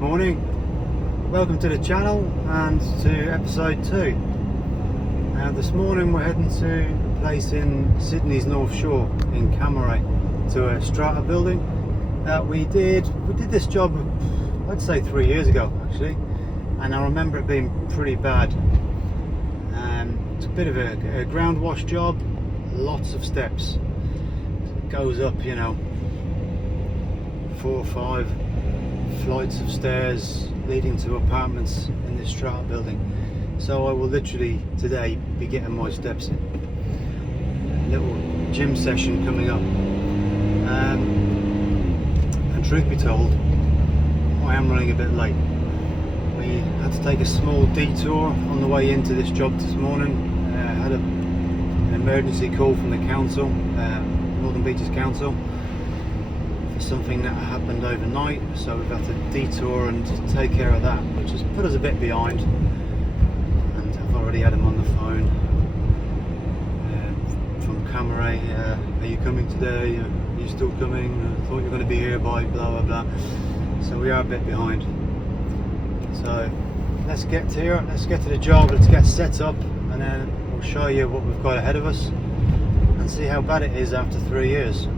Morning, welcome to the channel and to episode 2. This morning we're heading to a place in Sydney's North Shore in Camaray to a strata building that we did this job I'd say 3 years ago actually, and I remember it being pretty bad. It's a bit of a ground wash job, lots of steps, it goes up 4 or 5 flights of stairs leading to apartments in this strata building. So I will literally today be getting my steps in. A little gym session coming up. And truth be told, I am running a bit late. We had to take a small detour on the way into this job this morning. Had an emergency call from the council, Northern Beaches Council, for something that happened overnight, so we've had to detour and take care of that, which has put us a bit behind. And I've already had him on the phone from Camaray. Are you coming today? Are you still coming? I thought you were going to be here by blah blah blah. So we are a bit behind. So let's get to here, let's get to the job, let's get set up, and then we'll show you what we've got ahead of us and see how bad it is after 3 years.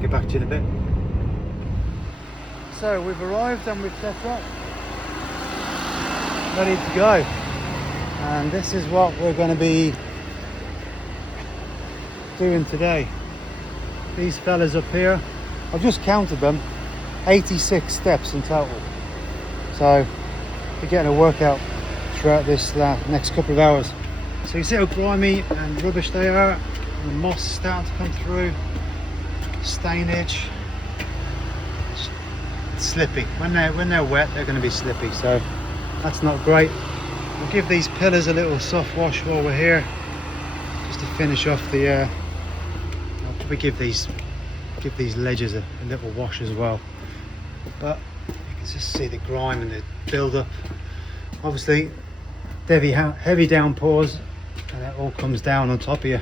Get back to you in a bit. So we've arrived and we've set up, ready to go, and this is what we're going to be doing today. These fellas up here, I've just counted them, 86 steps in total. So we're getting a workout throughout this next couple of hours. So you see how grimy and rubbish they are, and the moss is starting to come through, stainage. It's slippy. When they're wet, they're going to be slippy, so that's not great. We'll give these pillars a little soft wash while we're here, just to finish off the I'll probably give these ledges a little wash as well. But you can just see the grime and the build up. Obviously heavy downpours, and it all comes down on top of you,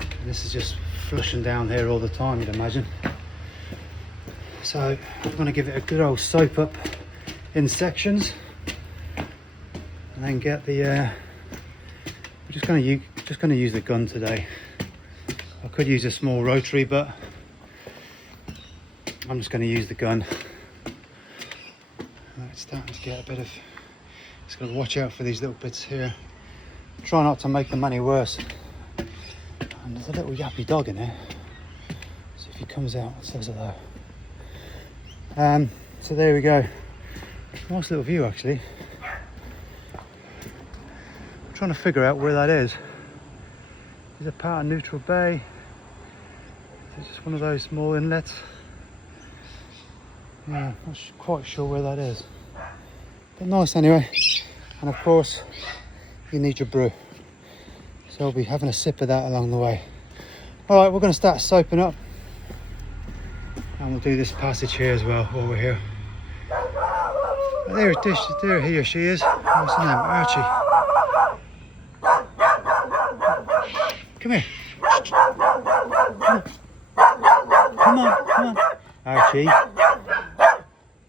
and this is just flushing down here all the time, you'd imagine. So I'm going to give it a good old soap up in sections, and then get the we're just going to use the gun today. I could use a small rotary, but I'm just going to use the gun. It's starting to get a bit of, just got to watch out for these little bits here, try not to make them any worse. And there's a little yappy dog in here, so if he comes out, it says hello. So there we go, nice little view actually. I'm trying to figure out where that is. Is it part of Neutral Bay? Is it just one of those small inlets? Yeah, not quite sure where that is, but nice anyway. And of course you need your brew, so I'll be having a sip of that along the way. All right, we're going to start soaping up, and we'll do this passage here as well while we're here. There he or she is. What's her name? Archie. Come here. Come on. Archie.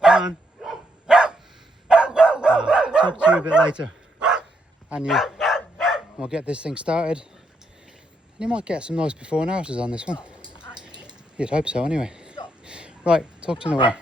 Come on. Talk to you a bit later. And we'll get this thing started. And you might get some nice before and afters on this one. You'd hope so anyway. Right, talk to you in a while.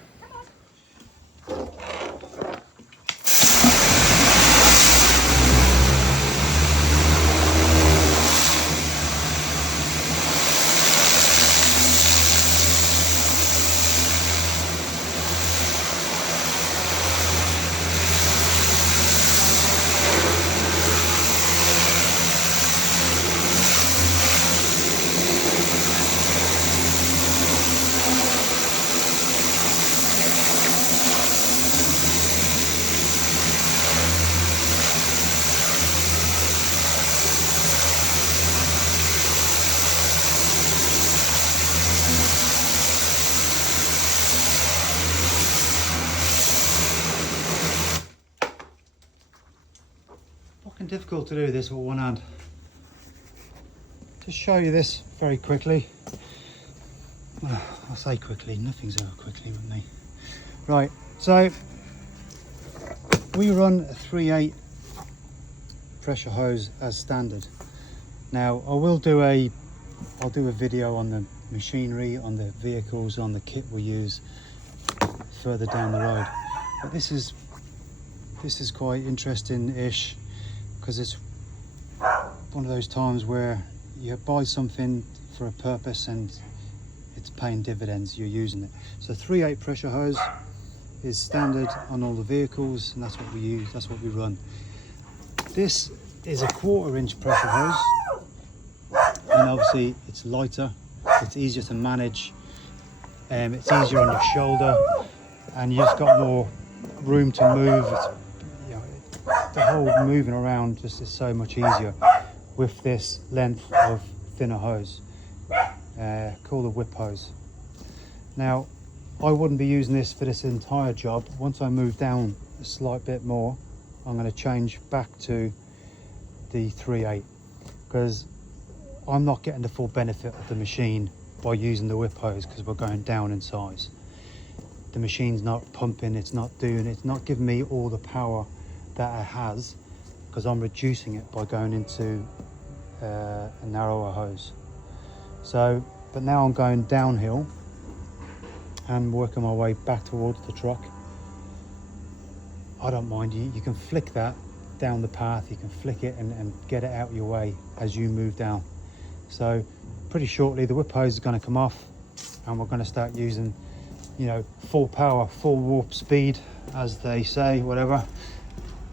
Difficult to do this with one hand. To show you this very quickly, well, I'll say quickly, nothing's ever quickly with me. Right, so we run a 3/8 pressure hose as standard. Now I'll do a video on the machinery, on the vehicles, on the kit we use further down the road. But this is quite interesting-ish, because it's one of those times where you buy something for a purpose and it's paying dividends, you're using it. So 3/8 pressure hose is standard on all the vehicles, and that's what we use, that's what we run. This is a 1/4 inch pressure hose, and obviously it's lighter, it's easier to manage, it's easier on your shoulder, and you've just got more room to move. The whole moving around just is so much easier with this length of thinner hose, called a whip hose. Now I wouldn't be using this for this entire job. Once I move down a slight bit more, I'm going to change back to the 3/8, because I'm not getting the full benefit of the machine by using the whip hose, because we're going down in size. The machine's not pumping, it's not giving me all the power that it has, because I'm reducing it by going into a narrower hose. So, but now I'm going downhill and working my way back towards the truck. I don't mind, you can flick that down the path, you can flick it and get it out of your way as you move down. So pretty shortly the whip hose is going to come off, and we're going to start using, you know, full power, full warp speed, as they say, whatever.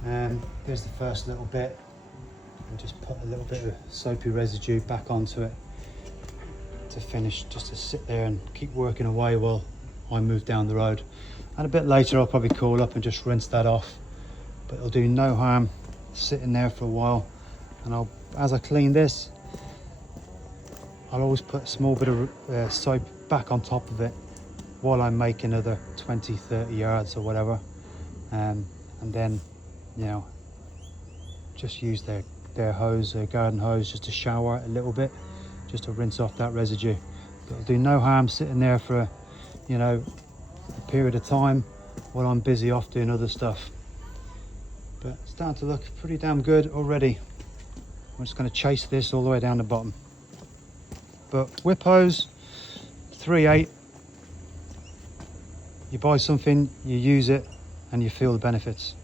And there's the first little bit, and just put a little bit of soapy residue back onto it to finish, just to sit there and keep working away while I move down the road. And a bit later I'll probably call up and just rinse that off, but it'll do no harm sitting there for a while. And as I clean this, I'll always put a small bit of soap back on top of it while I'm making another 20-30 yards or whatever, and then, you know, just use their hose, their garden hose, just to shower a little bit, just to rinse off that residue. It'll do no harm sitting there for, you know, a period of time while I'm busy off doing other stuff. But it's starting to look pretty damn good already. I'm just going to chase this all the way down the bottom. But whip hose, 3/8, you buy something, you use it, and you feel the benefits.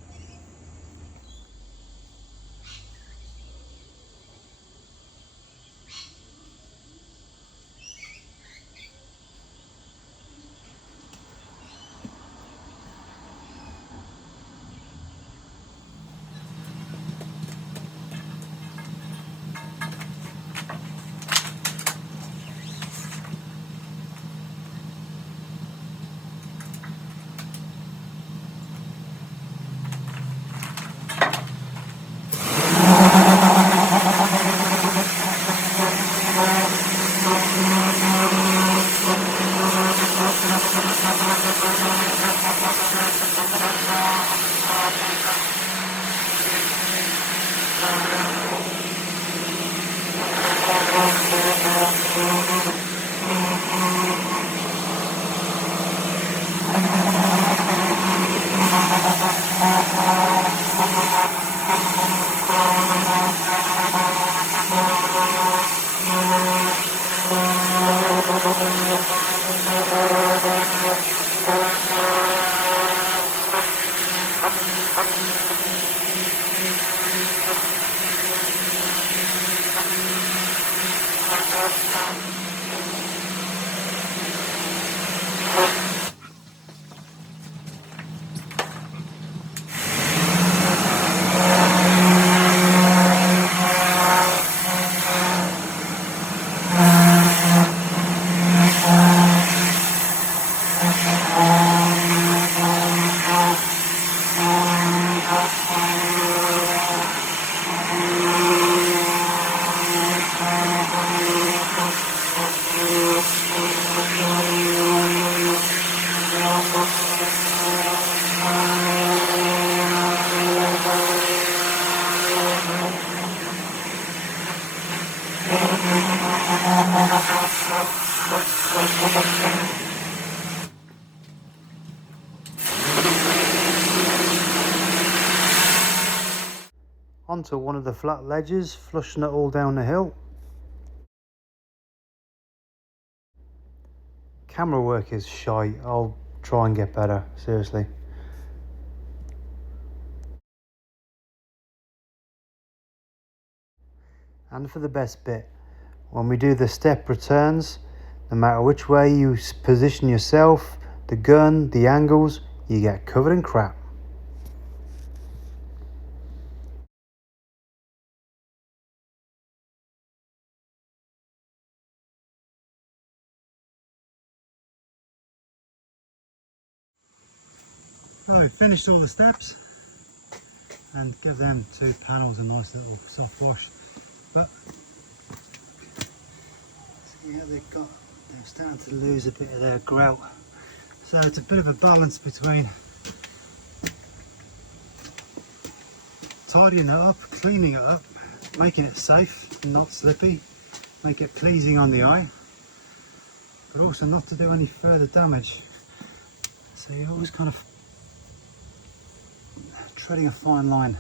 onto one of the flat ledges, flushing it all down the hill. Camera work is shy. I'll try and get better, seriously. And for the best bit, when we do the step returns, no matter which way you position yourself, the gun, the angles, you get covered in crap. Well, we finished all the steps and give them 2 panels a nice little soft wash. But see how they're starting to lose a bit of their grout. So it's a bit of a balance between tidying it up, cleaning it up, making it safe, not slippy, make it pleasing on the eye, but also not to do any further damage. So you're always kind of treading a fine line.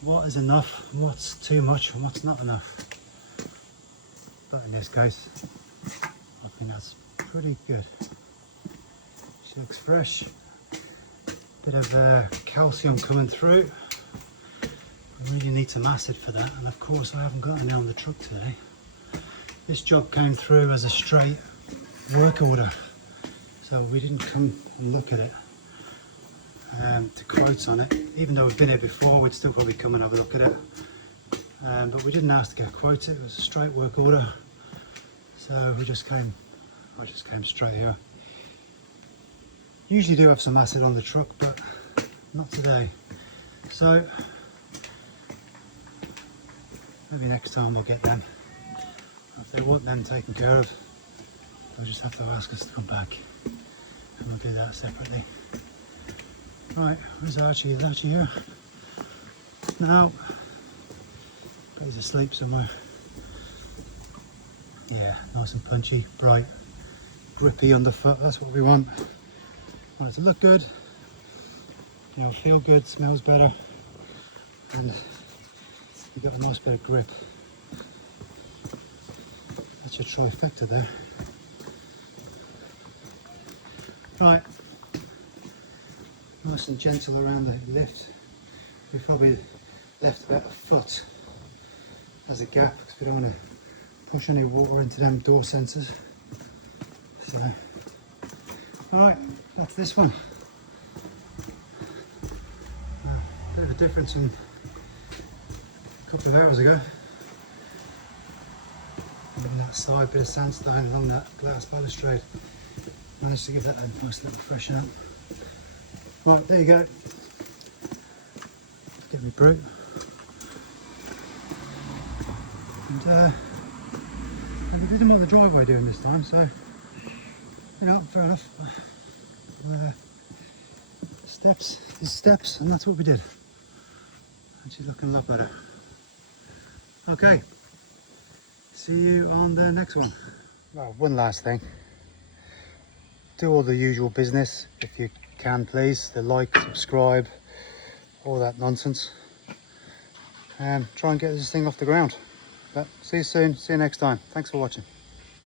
What is enough, what's too much, and what's not enough. But in this case, I think that's pretty good. She looks fresh. Bit of calcium coming through. I really need some acid for that, and of course I haven't got any on the truck today. This job came through as a straight work order, so we didn't come and look at it to quotes on it. Even though we've been here before, we'd still probably come and have a look at it, but we didn't ask to get quotes. It was a straight work order, so I just came straight here. Usually do have some acid on the truck, but not today. So maybe next time we'll get them. If they want them taken care of, they'll just have to ask us to come back, and we'll do that separately. Right, where's Archie? Is Archie here? No. But he's asleep somewhere. Yeah, nice and punchy, bright, grippy underfoot. That's what we want. Want it to look good, you know, feel good, smells better, and you got a nice bit of grip. That's your trifecta there. Right. Nice and gentle around the lift. We've probably left about a foot as a gap because we don't want to push any water into them door sensors. So, alright, that's this one. Bit of a difference from a couple of hours ago. On that side, bit of sandstone along that glass balustrade. Managed to give that a nice little freshen up. Right, there you go. Get me brute. And we didn't want the driveway doing this time, so you know, fair enough. Steps is steps, and that's what we did. And she's looking a lot better. Okay, see you on the next one. Well, one last thing. Do all the usual business if you can, please. The like, subscribe, all that nonsense. Try and get this thing off the ground. But see you soon. See you next time. Thanks for watching.